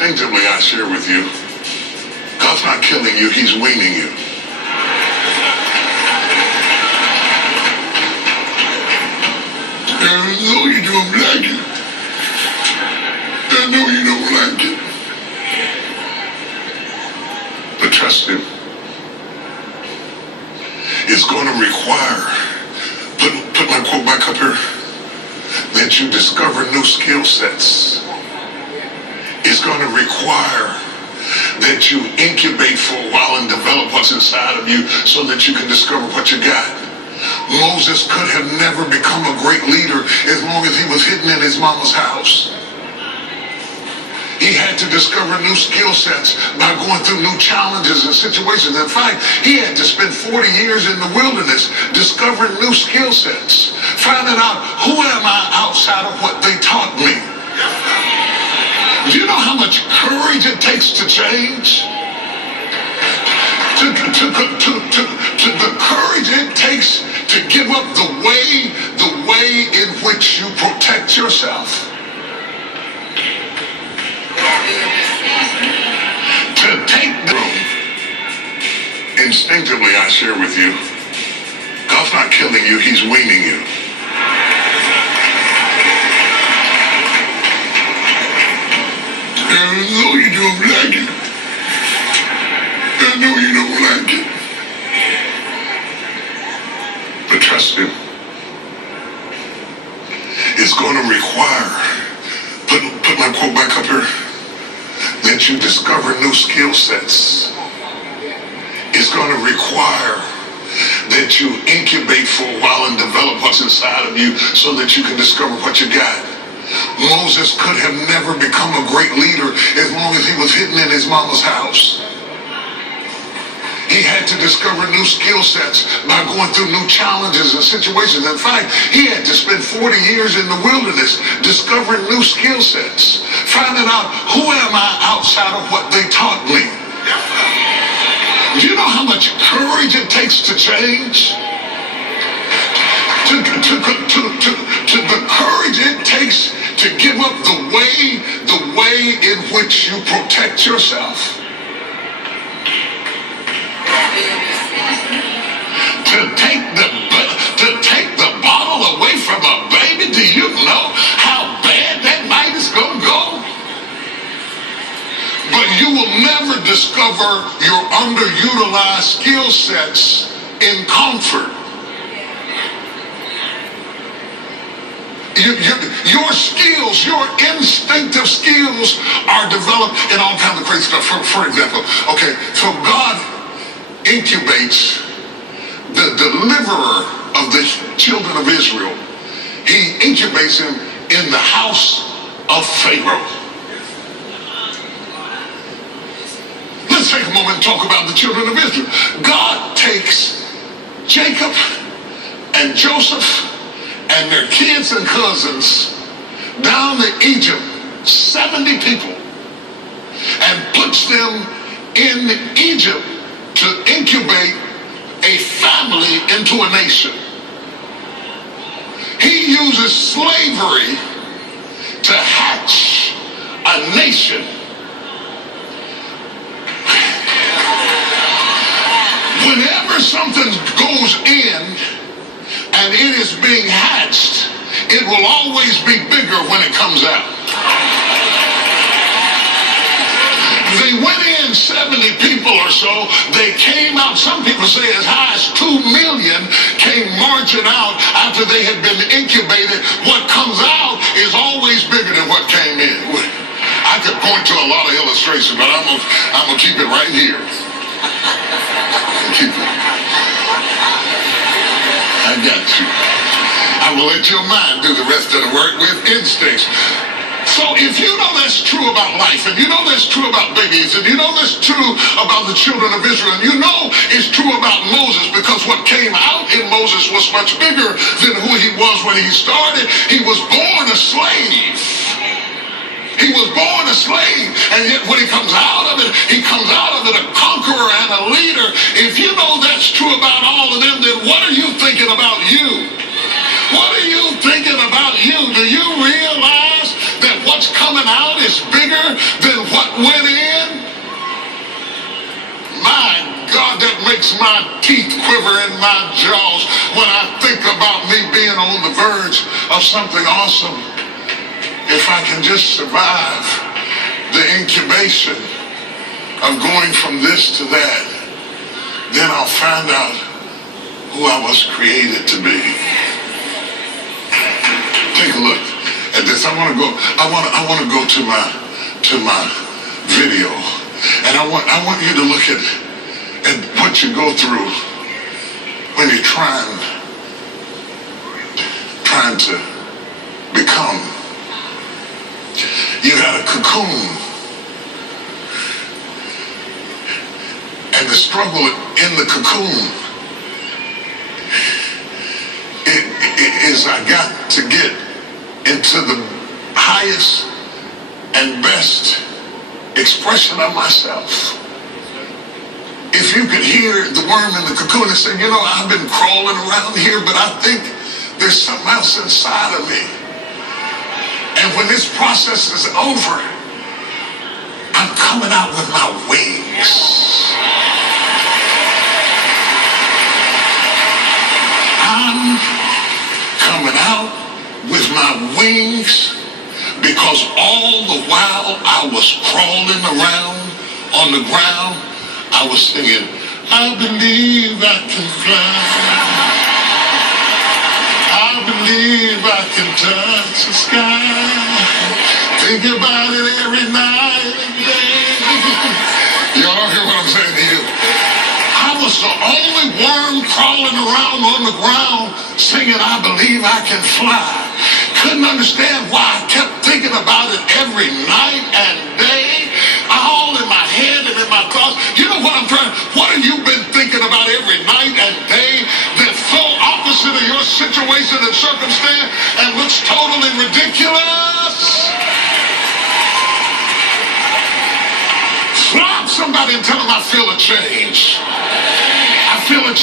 Instinctively, I share with you, God's not killing you, he's weaning you. I know you don't like it. I know you don't like it. But trust him. It's going to require, put my quote back up here, that you discover new skill sets. It's going to require that you incubate for a while and develop what's inside of you so that you can discover what you got. Moses could have never become a great leader as long as he was hidden in his mama's house. He had to discover new skill sets by going through new challenges and situations. In fact, he had to spend 40 years in the wilderness discovering new skill sets, finding out who am I outside of what they taught me. Do you know how much courage it takes to change? To the courage it takes to give up the way in which you protect yourself. To take the room. Instinctively, I share with you, God's not killing you, he's weaning you. I know you don't like it. I know you don't like it. But trust him. It's going to require, put my quote back up here, that you discover new skill sets. It's going to require that you incubate for a while and develop what's inside of you so that you can discover what you got. Moses could have never become a great leader as long as he was hidden in his mama's house. He had to discover new skill sets by going through new challenges and situations. In fact, he had to spend 40 years in the wilderness discovering new skill sets, finding out who am I outside of what they taught me. Do you know how much courage it takes to change? To the courage it takes to give up the way in which you protect yourself. To take the bottle away from a baby, do you know how bad that night is going to go? But you will never discover your underutilized skill sets in comfort. Your skills, your instinctive skills are developed in all kinds of crazy stuff. For example, okay, so God incubates the deliverer of the children of Israel. He incubates him in the house of Pharaoh. Let's take a moment and talk about the children of Israel. God takes Jacob and Joseph and their kids and cousins down to Egypt, 70 people, and puts them in Egypt to incubate a family into a nation. He uses slavery to hatch a nation. Whenever something goes in and it is being hatched, it will always be bigger when it comes out. They went in 70 people or so. They came out, some people say as high as 2 million came marching out after they had been incubated. What comes out is always bigger than what came in. I could point to a lot of illustrations, but I'm gonna keep it right here. Keep it. I got you. I will let your mind do the rest of the work with instincts. So if you know that's true about life, and you know that's true about babies, and you know that's true about the children of Israel, and you know it's true about Moses, because what came out in Moses was much bigger than who he was when he started. He was born a slave. He was born a slave, and yet when he comes out of it, he comes out of it a conqueror and a leader. If you know that's true about all of them, then what are you thinking about you? What are you thinking about you? Do you realize that what's coming out is bigger than what went in, my God, that makes my teeth quiver in my jaws when I think about me being on the verge of something awesome. If I can just survive the incubation of going from this to that, then I'll find out who I was created to be. Take a look at this. I want to go to my video, and I want you to look at what you go through when you're trying to become. You got a cocoon, and the struggle in the cocoon is I got to get into the highest and best expression of myself. If you could hear the worm in the cocoon and say, I've been crawling around here, but I think there's something else inside of me. And when this process is over, I'm coming out with my wings. I'm coming out with my wings because all the while I was crawling around on the ground, I was singing, I believe I can fly. I believe I can touch the sky. Think about it every night and day. Y'all hear what I'm saying to you? I was the only worm crawling around on the ground singing, I believe I can fly. Couldn't understand why I kept thinking about it every night and day, all in my head and in my thoughts. You know what I'm trying? What have you been thinking about every night and day that's so opposite of your situation and circumstance and looks totally ridiculous? Slap somebody and tell them I feel a change. I feel a change.